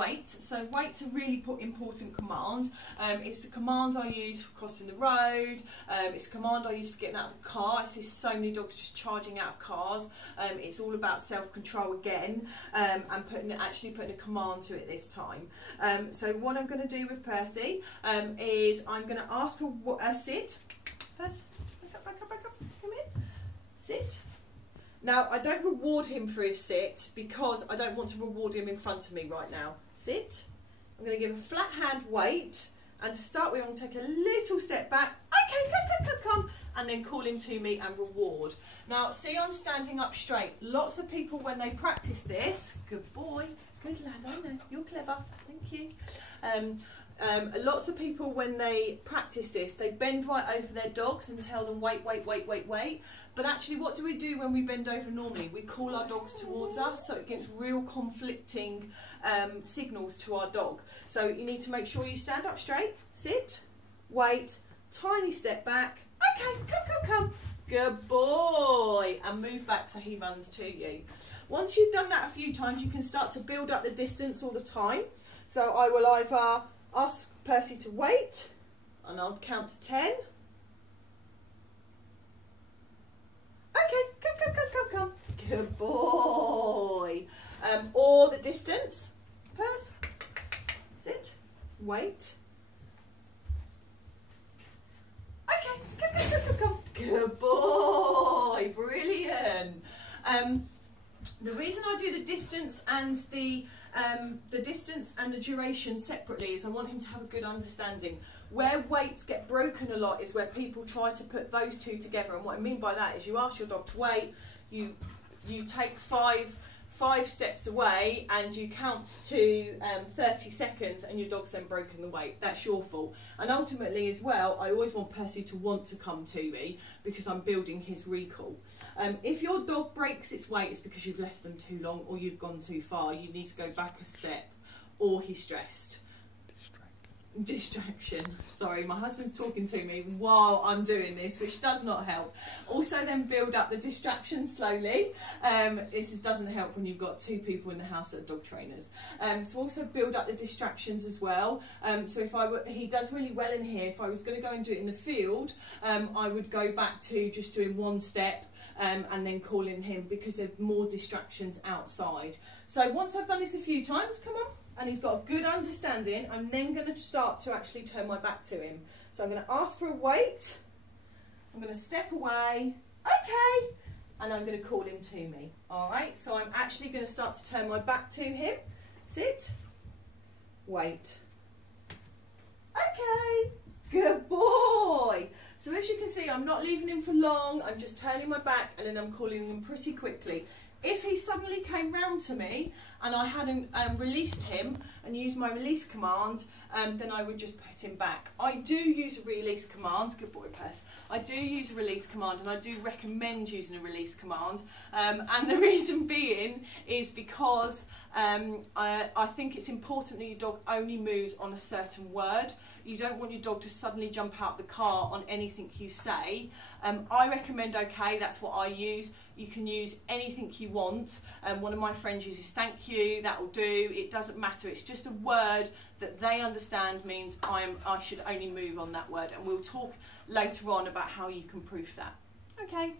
wait. So wait's a really important command. It's the command I use for crossing the road. It's a command I use for getting out of the car. I see so many dogs just charging out of cars. It's all about self-control again, and actually putting a command to it this time. So what I'm going to do with Percy is I'm going to ask for a sit. Percy, back up, come in. Sit. Now, I don't reward him for his sit because I don't want to reward him in front of me right now. Sit. I'm going to give a flat hand wait, and to start with, I'm going to take a little step back. Okay, come, and then call him to me and reward. Now, see, I'm standing up straight. Lots of people, when they practice this, good boy, good lad, I know, you're clever, thank you. Lots of people, when they practice this, they bend right over their dogs and tell them wait. But actually, what do we do when we bend over normally? We call our dogs towards us, so it gives real conflicting signals to our dog. So you need to make sure you stand up straight, sit, wait, tiny step back. Okay, come. Good boy. And move back so he runs to you. Once you've done that a few times, you can start to build up the distance all the time. So I will either ask Percy to wait, and I'll count to 10. Okay, come. Good boy. Or the distance. Percy, sit, wait. Okay, come. Good boy. Brilliant. The reason I do the distance and the distance and the duration separately is I want him to have a good understanding. Where weights get broken a lot is where people try to put those two together, and what I mean by that is you ask your dog to wait, you take five steps away and you count to 30 seconds and your dog's then broken the weight. That's your fault. And ultimately as well, I always want Percy to want to come to me because I'm building his recall. If your dog breaks its weight, it's because you've left them too long or you've gone too far. You need to go back a step, or he's stressed. Distraction. Sorry, my husband's talking to me while I'm doing this, which does not help. Also then build up the distraction slowly. This doesn't help when you've got two people in the house that are dog trainers. So also build up the distractions as well. So if he does really well in here, if I was going to go and do it in the field, I would go back to just doing one step and then calling him, because there's more distractions outside. So once I've done this a few times, come on, and he's got a good understanding, I'm then going to start to actually turn my back to him. So I'm going to ask for a wait, I'm going to step away, okay, and I'm going to call him to me. All right, so I'm actually going to start to turn my back to him. Sit, wait, okay, good boy. So as you can see, I'm not leaving him for long, I'm just turning my back and then I'm calling him pretty quickly. If he suddenly came round to me and I hadn't released him and used my release command, then I would just put him back. I do use a release command, good boy Percy. I do use a release command, and I do recommend using a release command. And the reason being is because I think it's important that your dog only moves on a certain word. You don't want your dog to suddenly jump out the car on anything you say. I recommend okay, that's what I use. You can use anything you want. One of my friends uses thank you, that will do. It doesn't matter, it's just a word that they understand means I should only move on that word, and we'll talk later on about how you can proof that. Okay.